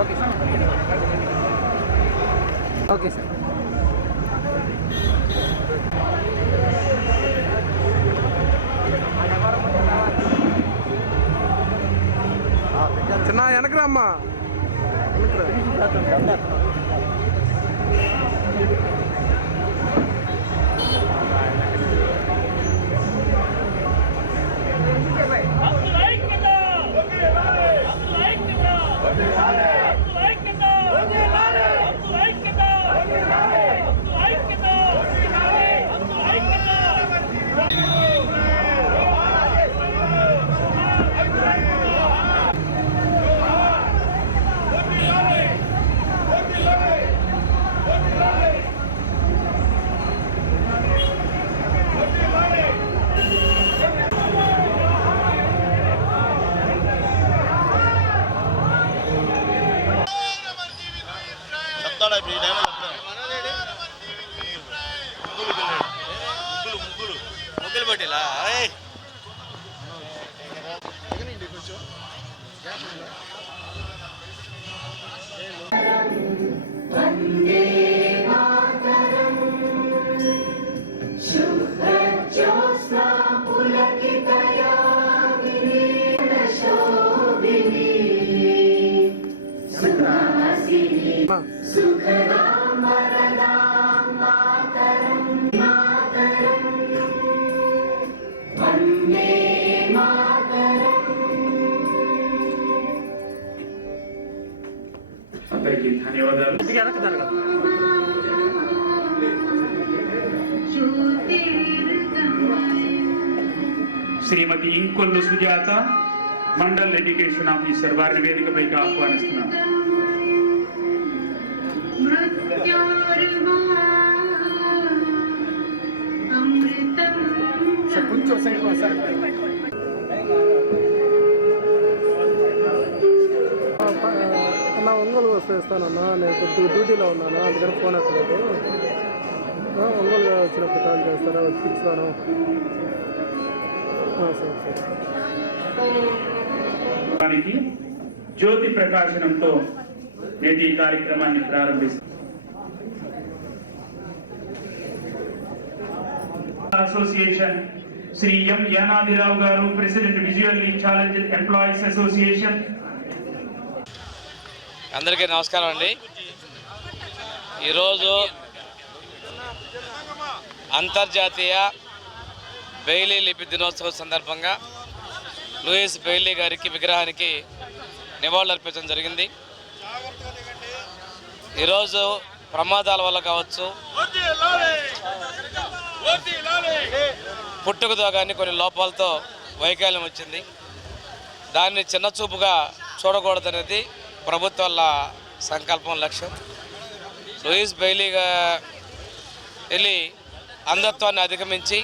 Okay sir okay sir చిన్న వెనకరా అమ్మా వెనకరా. చెప్తాడా ఇప్పుడు ఈ టైంలో చెప్తాను ముగ్గులు ముగ్గులు. ముగ్గులు పట్టిలా? అందరికీ ధన్యవాదాలు. శ్రీమతి ఇంకొల్లు సుజాత మండల్ ఎడ్యుకేషన్ ఆఫీసర్ వారిని వేదికపైకి ఆహ్వానిస్తున్నాను. అన్న ఒంగోలు వస్తే ఇస్తానన్నా నేను కొద్దిగా డ్యూటీలో ఉన్నాను? అందుకని ఫోన్ ఎక్కలేదు ఒంగోలు వచ్చినప్పుడు కాల్ చేస్తారా? వచ్చి ఇస్తాను సరే జ్యోతి ప్రకాశనంతో నేటి ఈ కార్యక్రమాన్ని ప్రారంభిస్తాం. Association Sri M Yanadirao garu president visually challenge employees association. అందరికీ నమస్కారం అండి. ఈరోజు అంతర్జాతీయ బెయిలీ లిపి దినోత్సవం సందర్భంగా లూయిస్ బెయిలీ గారికి విగ్రహానికి నివాళులర్పించడం జరిగింది. ఈరోజు ప్రమాదాల వల్ల కావచ్చు. పుట్టుకతో కానీ కొన్ని లోపాలతో వైకల్యం వచ్చింది. దాన్ని చిన్న చూపుగా చూడకూడదనేది ప్రభుత్వాల సంకల్పం లక్ష్యం. లూయిస్ బెయిలీగా వెళ్ళి అంధత్వాన్ని అధిగమించి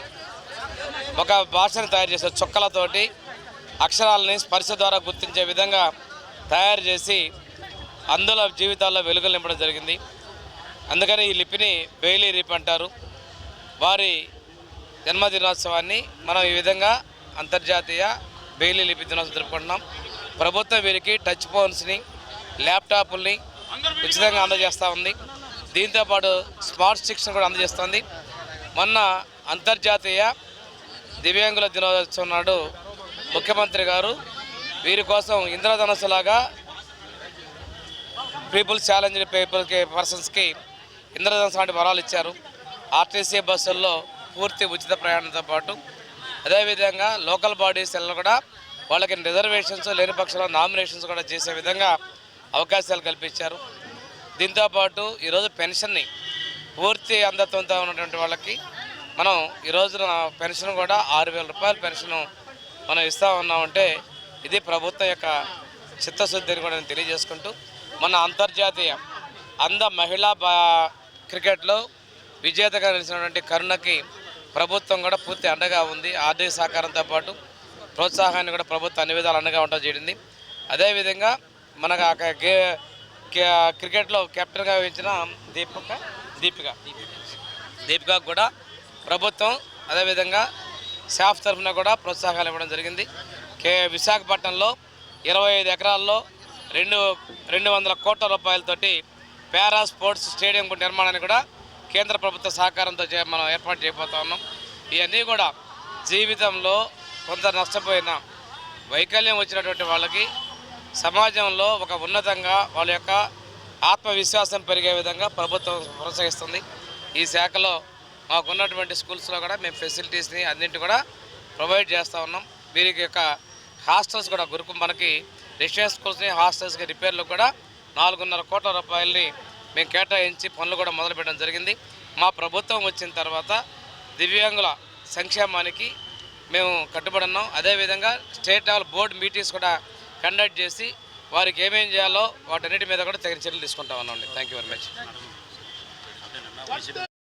ఒక భాషను తయారు చేసే చుక్కలతోటి అక్షరాలని స్పర్శ ద్వారా గుర్తించే విధంగా తయారు చేసి అందుల జీవితాల్లో వెలుగులు నింపడం జరిగింది. అందుకని ఈ లిపిని బెయిలీ రిప్ అంటారు. వారి జన్మదినోత్సవాన్ని మనం ఈ విధంగా అంతర్జాతీయ బెయిలీ లిపి దినోత్సవం జరుపుకుంటున్నాం. ప్రభుత్వం వీరికి టచ్ ఫోన్స్ని ల్యాప్టాప్ల్ని ఉచితంగా అందజేస్తూ ఉంది. దీంతోపాటు స్మార్ట్ స్టిక్స్ని కూడా అందజేస్తుంది. మొన్న అంతర్జాతీయ దివ్యాంగుల దినోత్సవం నాడు ముఖ్యమంత్రి గారు వీరి కోసం ఇంద్రధనస్సులాగా పీపుల్స్ ఛాలెంజ్ పీపుల్కి పర్సన్స్కి ఇంద్రధనస్సు లాంటి వరాలు ఇచ్చారు. ఆర్టీసీ బస్సుల్లో పూర్తి ఉచిత ప్రయాణంతో పాటు అదేవిధంగా లోకల్ బాడీస్ కూడా వాళ్ళకి రిజర్వేషన్స్ లేని పక్షంలో నామినేషన్స్ కూడా చేసే విధంగా అవకాశాలు కల్పించారు. దీంతోపాటు ఈరోజు పెన్షన్ని పూర్తి అందత్వంతో ఉన్నటువంటి వాళ్ళకి మనం ఈ రోజున పెన్షన్ కూడా ఆరు వేల రూపాయల పెన్షన్ మనం ఇస్తూ ఉన్నామంటే ఇది ప్రభుత్వం యొక్క చిత్తశుద్ధిని కూడా నేను తెలియజేసుకుంటూ మన అంతర్జాతీయ అంద మహిళా బా క్రికెట్లో విజేతగా నిలిచినటువంటి కరుణకి ప్రభుత్వం కూడా పూర్తి అండగా ఉంది. ఆర్థిక సహకారంతో పాటు ప్రోత్సాహాన్ని కూడా ప్రభుత్వం అన్ని విధాలు అండగా ఉండడం జరిగింది. అదేవిధంగా మనకు ఆ గే క్రికెట్లో కెప్టెన్గా వహించిన దీపక దీపిక. దీపిక కూడా ప్రభుత్వం అదేవిధంగా స్టాఫ్ తరఫున కూడా ప్రోత్సాహాలు ఇవ్వడం జరిగింది. కే విశాఖపట్నంలో ఇరవై ఐదు ఎకరాల్లో రెండు రెండు వందల కోట్ల రూపాయలతోటి పారా స్పోర్ట్స్ స్టేడియం కూడా నిర్మాణాన్ని కూడా కేంద్ర ప్రభుత్వ సహకారంతో చే- మనం ఏర్పాటు చేయబోతా ఉన్నాం. ఇవన్నీ కూడా జీవితంలో కొంత నష్టపోయిన వైకల్యం వచ్చినటువంటి వాళ్ళకి సమాజంలో ఒక ఉన్నతంగా వాళ్ళ యొక్క ఆత్మవిశ్వాసం పెరిగే విధంగా ప్రభుత్వం ప్రోత్సహిస్తుంది. ఈ శాఖలో మాకున్నటువంటి స్కూల్స్లో కూడా మేము ఫెసిలిటీస్ని అన్నింటి కూడా ప్రొవైడ్ చేస్తూ ఉన్నాం. వీరికి యొక్క హాస్టల్స్ కూడా గురుకు మనకి రెసిడెన్స్ స్కూల్స్ని హాస్టల్స్కి రిపేర్లు కూడా నాలుగున్నర కోట్ల రూపాయలని మేము కేటాయించి పనులు కూడా మొదలుపెట్టడం జరిగింది. మా ప్రభుత్వం వచ్చిన తర్వాత దివ్యాంగుల సంక్షేమానికి మేము కట్టుబడి ఉన్నాం. అదేవిధంగా స్టేట్ లెవెల్ బోర్డు మీటింగ్స్ కూడా కండక్ట్ చేసి వారికి ఏమేం చేయాలో వాటన్నిటి మీద కూడా తగిన చర్యలు తీసుకుంటా ఉన్నాం థ్యాంక్ యూ వెరీ మచ్.